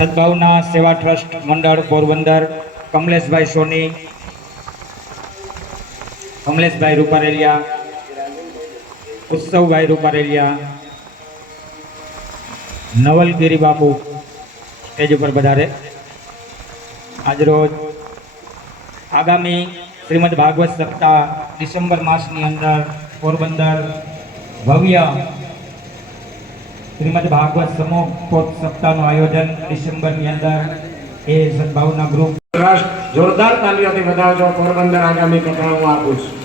સદભાવના સેવા ટ્રસ્ટ મંડળ પોરબંદર, કમલેશભાઈ સોની, કમલેશભાઈ રૂપારેલિયા, ઉત્સવભાઈ રૂપારેલિયા, નવલગીરી બાપુ સ્ટેજ ઉપર વધારે. આજરોજ આગામી શ્રીમદ ભાગવત સપ્તાહ ડિસેમ્બર માસની અંદર પોરબંદર ભવ્ય શ્રીમદ ભાગવત સમૂહ પોત સપ્તાહનું આયોજન ડિસેમ્બરની અંદર એ સદભાવના ગ્રુપ રાષ્ટ્ર જોરદાર તાલીઓથી વધાવજો. પોરબંદર આગામી કથા હું આપું છું.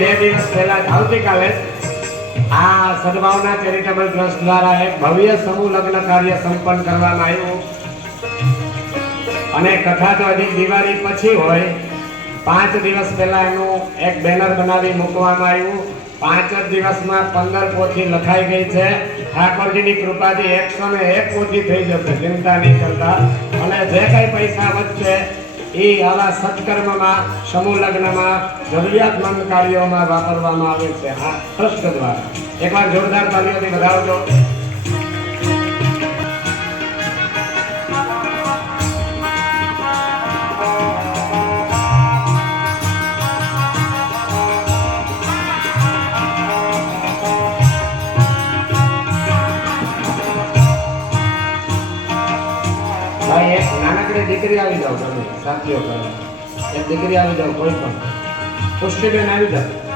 બે દિવસ પહેલા આવતીકાલે આ સદભાવના ચેરિટેબલ ટ્રસ્ટ દ્વારા એક ભવ્ય સમૂહ લગ્ન કાર્ય સંપન્ન કરવામાં આવ્યું. અને કથા તો હજી દિવાળી પછી હોય. પાંચ દિવસ પહેલા એનું એક બેનર બનાવી મૂકવામાં આવ્યું. પાંચ જ દિવસમાં પંદર પોથી લખાઈ ગઈ છે. ઠાકોરજીની કૃપાથી એકસો ને એક પોથી થઈ જશે, ચિંતા નહીં કરતા. અને જે કઈ પૈસા વધશે એ આવા સત્કર્મમાં, સમૂહ લગ્નમાં, જરૂરિયાતમંદ કાર્યોમાં વાપરવામાં આવે છે. હા, ટ્રસ્ટ દ્વારા. એકવાર જોરદાર તાલીઓથી વધાવજો નાનકડી દીકરી આવી જાવ તમે સાથીઓ કરવા એમ દીકરી આવી જાવ કોઈ પણ. પુષ્ટિબેન આવી જાવ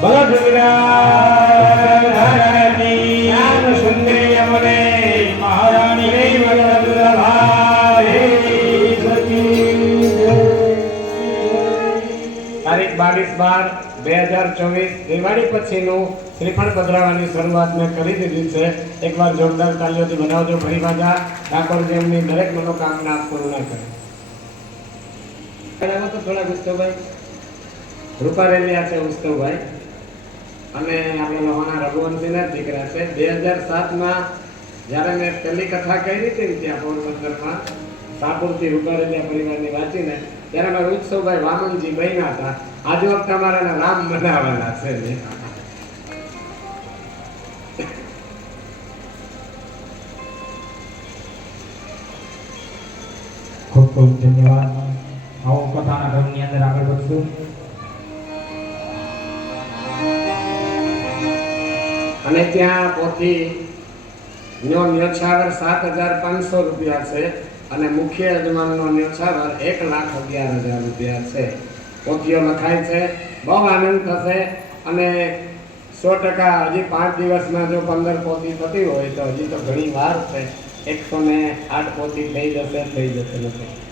બોલો સુંદરી અમને મહારાણી તારીખ બાવીસ બાર બે હજાર ચોવીસ દિવાળી પછીનું શ્રીફળ પધરાવાની શરૂઆત મેં કરી દીધી છે એકવાર જોરદાર તાલીઓથી બનાવજો ફરી પાછા ઠાકોરજી એમની દરેક મનોકામના પૂર્ણ કરે. બરાબર તો થોડા ઉત્સવભાઈ રૂપારેલિયા છે ઉત્સવભાઈ અને આપણે લોહાના રઘુવંશીના દીકરા છે. બે હજાર સાતમાં જ્યારે મેં પહેલી કથા કરી હતી ત્યાં પોરબંદરમાં સાપુરથી રૂપારેલિયા પરિવારની વાંચીને, ત્યારે મારા ઉત્સવભાઈ વામનજી બન્યા હતા. આજે વખતે અમારા રામ બનાવવાના છે ખૂબ ખૂબ ધન્યવાદ. આવો કથાના ક્રમની અંદર આગળ વધશું. અને ત્યાં પોથી નો ન્યોછાવર સાત હજાર પાંચસો રૂપિયા છે અને મુખ્ય યજમાનનો ન્યોછાવર એક લાખ અગિયાર હજાર રૂપિયા છે. પોથીઓ લખાય છે, બહુ આનંદ થશે અને સો ટકા હજી પાંચ દિવસમાં જો પંદર પોથી થતી હોય તો હજી તો ઘણી વાર છે, એકસો ને આઠ પોથી થઈ જશે થઈ જશે નથી